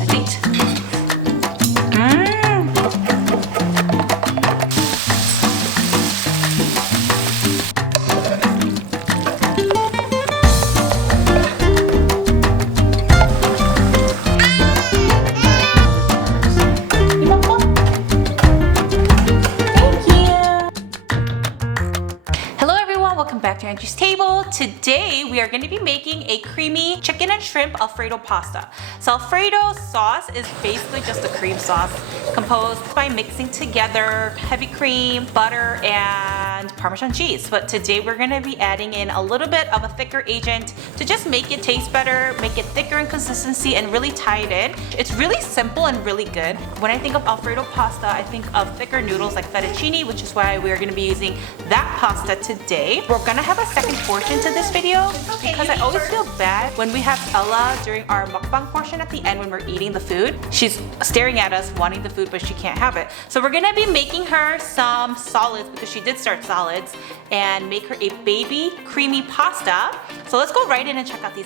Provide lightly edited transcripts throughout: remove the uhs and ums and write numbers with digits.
I think. Back to Angie's table. Today we are going to be making a creamy chicken and shrimp Alfredo pasta. So Alfredo sauce is basically just a cream sauce composed by mixing together heavy cream, butter, and Parmesan cheese. But today we're going to be adding in a little bit of a thicker agent to just make it taste better, make it thicker in consistency, and really tie it in. It's really simple and really good. When I think of Alfredo pasta, I think of thicker noodles like fettuccine, which is why we're going to be using that pasta today. We're gonna have a second portion to this video because I always feel bad when we have Ella during our mukbang portion at the end when we're eating the food. She's staring at us wanting the food, but she can't have it. So we're gonna be making her some solids because she did start solids, and make her a baby creamy pasta. So let's go right in and check out these.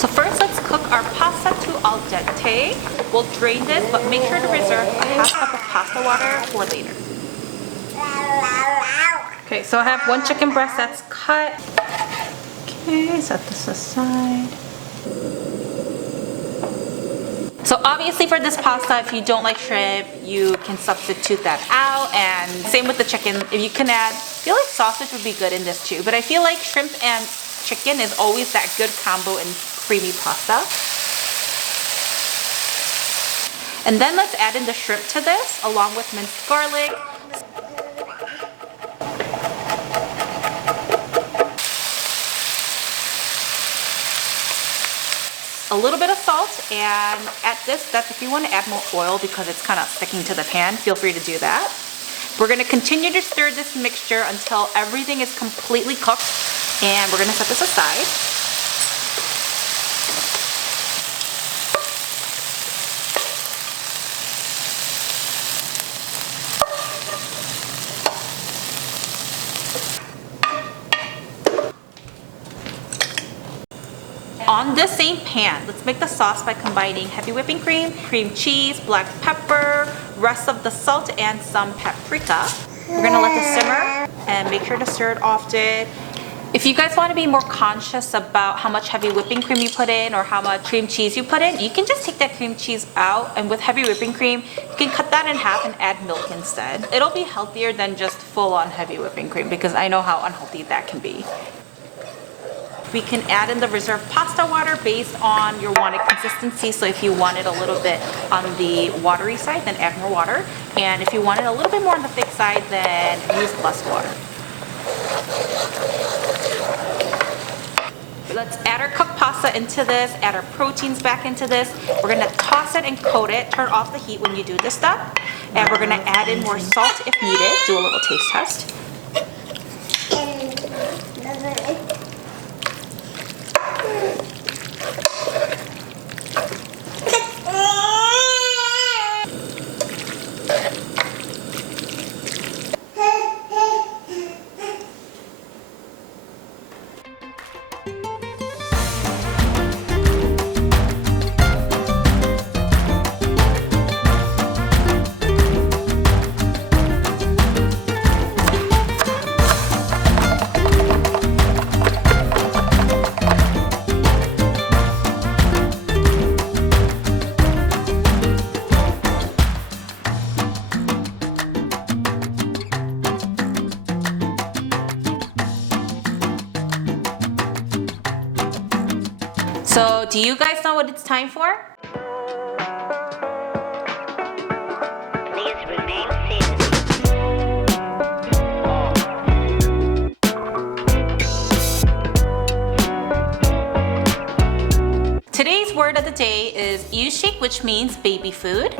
So first, let's cook our pasta to al dente. We'll drain this, but make sure to reserve a half cup of pasta water for later. Okay, so I have one chicken breast that's cut. Okay, set this aside. So obviously for this pasta, if you don't like shrimp, you can substitute that out. And same with the chicken. If you can add, I feel like sausage would be good in this too. But I feel like shrimp and chicken is always that good combo in creamy pasta. And then let's add in the shrimp to this along with minced garlic. A little bit of salt, and at this, that's if you want to add more oil because it's kind of sticking to the pan, feel free to do that. We're going to continue to stir this mixture until everything is completely cooked, and we're going to set this aside. On this same pan, let's make the sauce by combining heavy whipping cream, cream cheese, black pepper, rest of the salt, and some paprika. We're gonna let this simmer and make sure to stir it often. If you guys want to be more conscious about how much heavy whipping cream you put in or how much cream cheese you put in, you can just take that cream cheese out, and with heavy whipping cream, you can cut that in half and add milk instead. It'll be healthier than just full-on heavy whipping cream because I know how unhealthy that can be. We can add in the reserved pasta water based on your wanted consistency. So if you want it a little bit on the watery side, then add more water. And if you want it a little bit more on the thick side, then use less water. Let's add our cooked pasta into this, add our proteins back into this. We're gonna toss it and coat it, turn off the heat when you do this stuff. And we're gonna add in more salt if needed, do a little taste test. So do you guys know what it's time for? Please remain seated. Today's word of the day is yushik, which means baby food.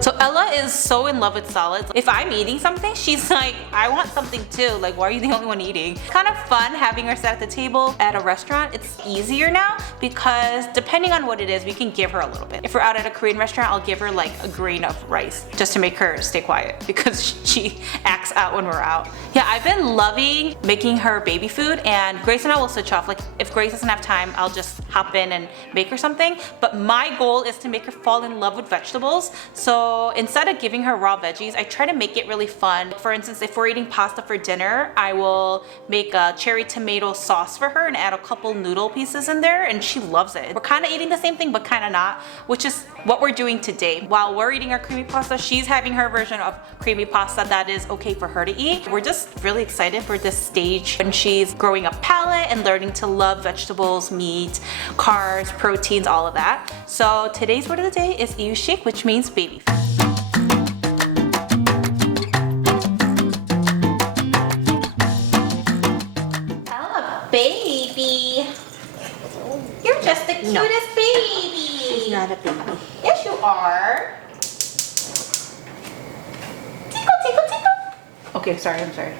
So Ella is so in love with solids. If I'm eating something, she's like, I want something too. Like, why are you the only one eating? Kind of fun having her sit at the table at a restaurant. It's easier now because depending on what it is, we can give her a little bit. If we're out at a Korean restaurant, I'll give her like a grain of rice just to make her stay quiet because she acts out when we're out. Yeah, I've been loving making her baby food, and Grace and I will switch off. Like if Grace doesn't have time, I'll just hop in and make her something. But my goal is to make her fall in love with vegetables. So instead of giving her raw veggies, I try to make it really fun. For instance, if we're eating pasta for dinner, I will make a cherry tomato sauce for her and add a couple noodle pieces in there, and she loves it. We're kind of eating the same thing, but kind of not, which is what we're doing today. While we're eating our creamy pasta, she's having her version of creamy pasta that is okay for her to eat. We're just really excited for this stage when she's growing up palate and learning to love vegetables, meat, carbs, proteins, all of that. So today's word of the day is i유식, which means baby food. Oh, baby. You're just the cutest baby. She's not a baby. Yes, you are. Tickle, tickle, tickle. Okay, sorry, I'm sorry.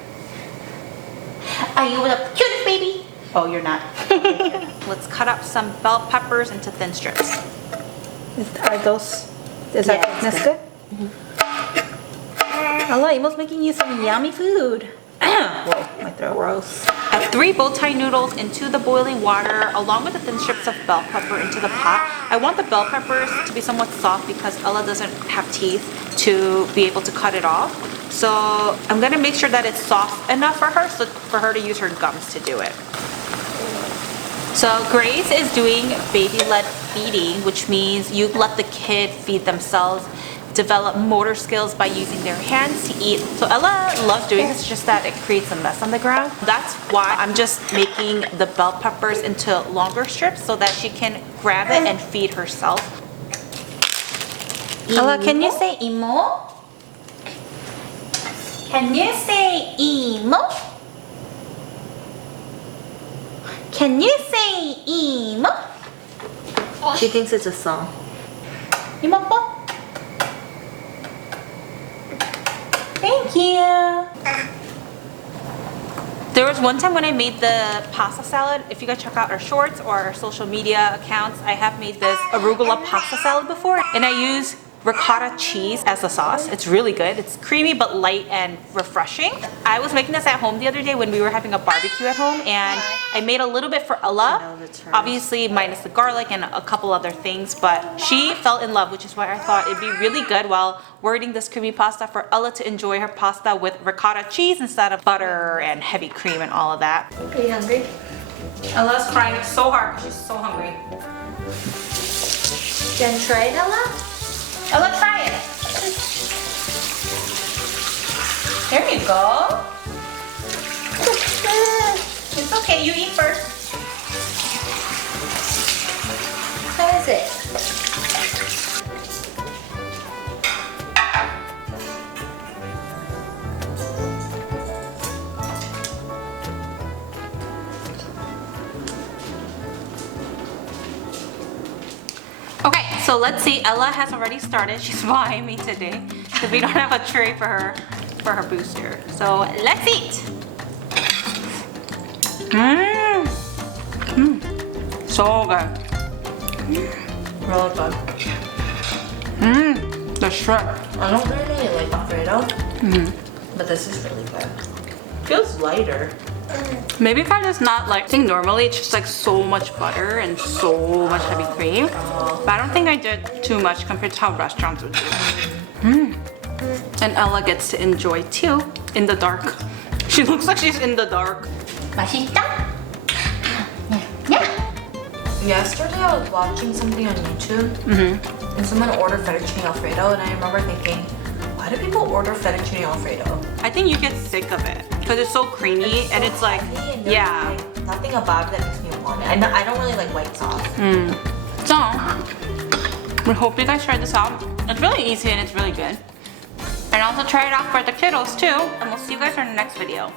Are you the cutest baby? Oh, you're not. Okay. Let's cut up some bell peppers into thin strips. Is that thickness good? Allah, Emo's making you some yummy food. Whoa, my throat. Gross. Add 3 bow tie noodles into the boiling water along with the thin strips of bell pepper into the pot. I want the bell peppers to be somewhat soft because Ella doesn't have teeth to be able to cut it off. So I'm gonna make sure that it's soft enough for her, so for her to use her gums to do it. So Grace is doing baby-led feeding, which means you let the kid feed themselves, develop motor skills by using their hands to eat. So Ella loves doing this, just that it creates a mess on the ground. That's why I'm just making the bell peppers into longer strips so that she can grab it and feed herself. Ella, can you say imo? Can you say imo? Can you say imo? She thinks it's a song. Imo po? Thank you. There was one time when I made the pasta salad. If you guys check out our shorts or our social media accounts, I have made this arugula pasta salad before, and I use ricotta cheese as a sauce. It's really good. It's creamy but light and refreshing. I was making this at home the other day when we were having a barbecue at home, and I made a little bit for Ella, obviously minus the garlic and a couple other things, but she fell in love, which is why I thought it'd be really good while we're eating this creamy pasta for Ella to enjoy her pasta with ricotta cheese instead of butter and heavy cream and all of that. Are you hungry? Ella's crying so hard because she's so hungry. Then try it, Ella. Ella, try it. There you go. It's okay, you eat first. How is it? Okay, so let's see. Ella has already started. She's behind me today because we don't have a tray for her booster. So let's eat. So good. Really good. The shrimp. I don't really like Alfredo, but this is really good. Feels lighter. Maybe because it's not like, I think normally it's just like so much butter and so much heavy cream. But I don't think I did too much compared to how restaurants would do. And Ella gets to enjoy too, in the dark. She looks like she's in the dark. 맛있다? Yeah. Yesterday I was watching something on YouTube, and someone ordered fettuccine Alfredo, and I remember thinking, why do people order fettuccine Alfredo? I think you get sick of it because it's so creamy and it's like, yeah. Like, nothing about it that makes me want it. I don't really like white sauce. So, we hope you guys try this out. It's really easy and it's really good. And also try it out for the kiddos too. And we'll see you guys in the next video.